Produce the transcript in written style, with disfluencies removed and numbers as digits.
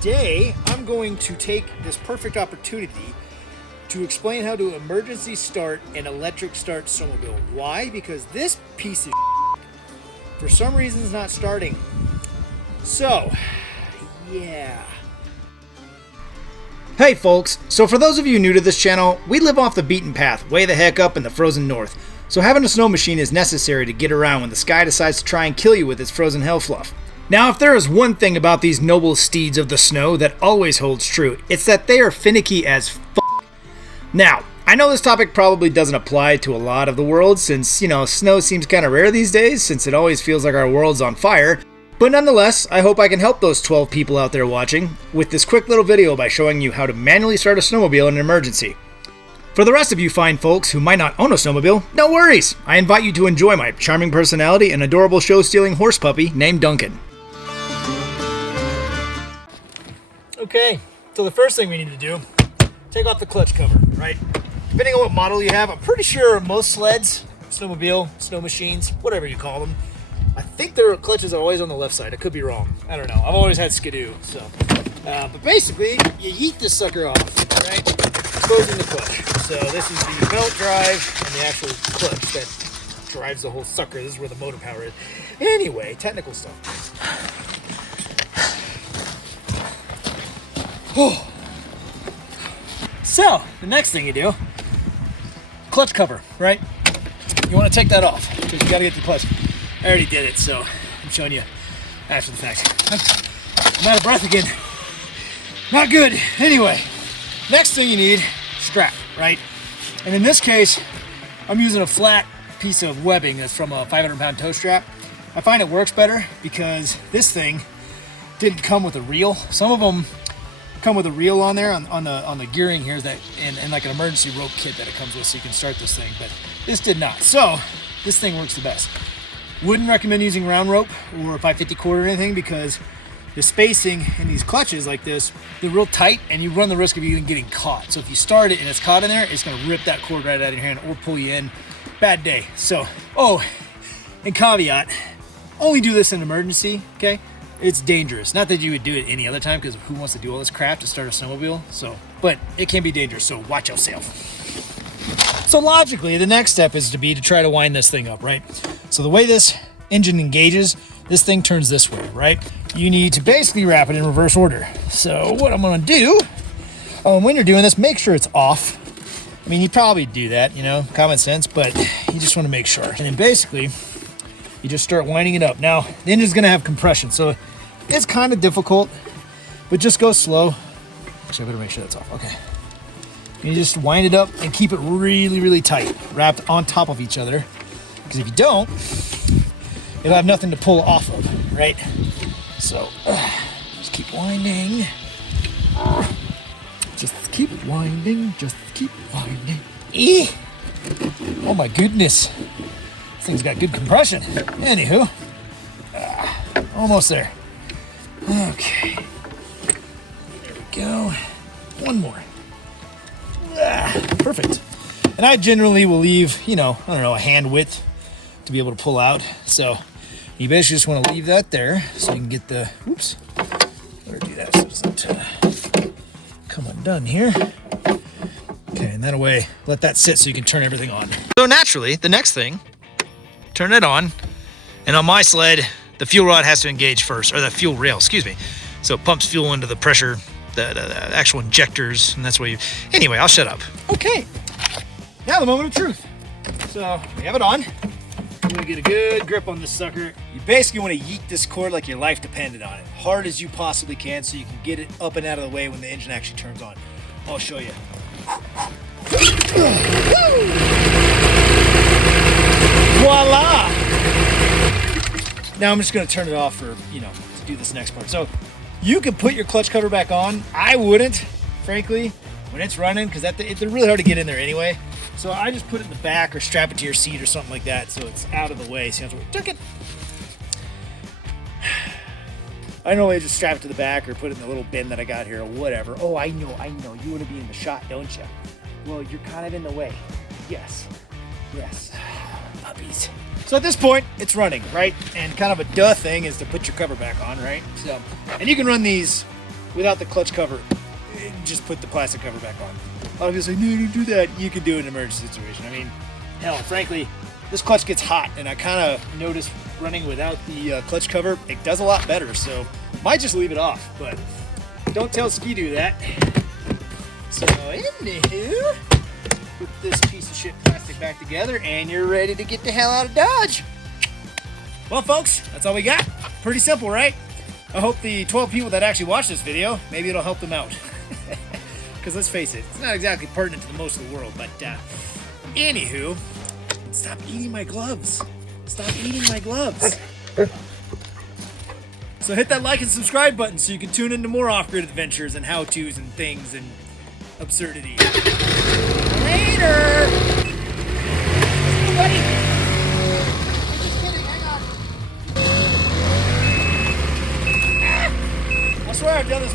today I'm going to take this perfect opportunity to explain how to emergency start an electric start snowmobile. Why? Because this piece of for some reason is not starting. So, yeah. Hey folks, so for those of you new to this channel, we live off the beaten path, way the heck up in the frozen north. So having a snow machine is necessary to get around when the sky decides to try and kill you with its frozen hell fluff. Now, if there is one thing about these noble steeds of the snow that always holds true, it's that they are finicky as f***. Now, I know this topic probably doesn't apply to a lot of the world since, snow seems kind of rare these days since it always feels like our world's on fire. But nonetheless, I hope I can help those 12 people out there watching with this quick little video by showing you how to manually start a snowmobile in an emergency. For the rest of you fine folks who might not own a snowmobile, no worries! I invite you to enjoy my charming personality and adorable show-stealing horse puppy named Duncan. Okay, so the first thing we need to do, take off the clutch cover, right? Depending on what model you have, I'm pretty sure most sleds, snowmobile, snow machines, whatever you call them, I think their clutches are always on the left side. I could be wrong. I don't know. I've always had Skidoo, so. But basically, you yeet this sucker off, right? Exposing the clutch. So this is the belt drive and the actual clutch that drives the whole sucker. This is where the motor power is. Anyway, technical stuff. So, the next thing you do, clutch cover, right? You want to take that off because you got to get the clutch. I already did it, so I'm showing you after the fact. I'm out of breath again. Not good. Anyway, next thing you need, strap, right? And in this case, I'm using a flat piece of webbing that's from a 500-pound tow strap. I find it works better because this thing didn't come with a reel. Some of them come with a reel on there on the gearing here that and like an emergency rope kit that it comes with so you can start this thing, but this did not. So this thing works the best. Wouldn't recommend using round rope or a 550 cord or anything because the spacing in these clutches like this, they're real tight and you run the risk of even getting caught. So if you start it and it's caught in there, it's gonna rip that cord right out of your hand or pull you in. Bad day. So, and caveat, only do this in emergency, okay? It's dangerous. Not that you would do it any other time because who wants to do all this crap to start a snowmobile? So, but it can be dangerous, so watch yourself. So logically, the next step is to try to wind this thing up, right? So the way this engine engages, this thing turns this way, right? You need to basically wrap it in reverse order. So what I'm gonna do, when you're doing this, make sure it's off. I mean, you probably do that, common sense, but you just wanna make sure. And then basically, you just start winding it up. Now, the engine's gonna have compression, so it's kind of difficult, but just go slow. Actually, I better make sure that's off, okay. You just wind it up and keep it really, really tight, wrapped on top of each other. Because if you don't, you'll have nothing to pull off of, right? So, just keep winding. Just keep winding, just keep winding. Oh my goodness. This thing's got good compression. Anywho, almost there. Okay, there we go. One more. Perfect. And I generally will leave, a hand width to be able to pull out. So you basically just want to leave that there so you can get the, oops, better do that so it doesn't come undone here. Okay, and that way, let that sit so you can turn everything on. So naturally, the next thing, turn it on. And on my sled, the fuel rod has to engage first, or the fuel rail, excuse me. So it pumps fuel into the pressure, the actual injectors, and that's where anyway, I'll shut up. Okay, now the moment of truth. So we have it on. You want to get a good grip on this sucker. You basically want to yeet this cord like your life depended on it, hard as you possibly can, so you can get it up and out of the way when the engine actually turns on. I'll show you. Voila! Now I'm just going to turn it off for, to do this next part. So you can put your clutch cover back on. I wouldn't, frankly, when it's running, because they're really hard to get in there anyway. So I just put it in the back or strap it to your seat or something like that so it's out of the way. So you don't have to took it. I normally just strap it to the back or put it in the little bin that I got here or whatever. Oh, I know. You want to be in the shot, don't you? Well, you're kind of in the way. Yes. Puppies. So at this point, it's running, right? And kind of a duh thing is to put your cover back on, right? So, and you can run these without the clutch cover. Just put the plastic cover back on. A lot of people say, no, don't do that. You can do it in an emergency situation. I mean, hell, frankly, this clutch gets hot, and I kind of noticed running without the clutch cover, it does a lot better, so might just leave it off, but don't tell Ski-Doo that. So, anywho, put this piece of shit plastic back together, and you're ready to get the hell out of Dodge. Well, folks, that's all we got. Pretty simple, right? I hope the 12 people that actually watch this video, maybe it'll help them out. Because let's face it, it's not exactly pertinent to the most of the world, but anywho, stop eating my gloves. Stop eating my gloves. So hit that like and subscribe button so you can tune into more off-grid adventures and how-tos and things and absurdity. Later! Buddy! Just kidding, hang on. I swear I've done this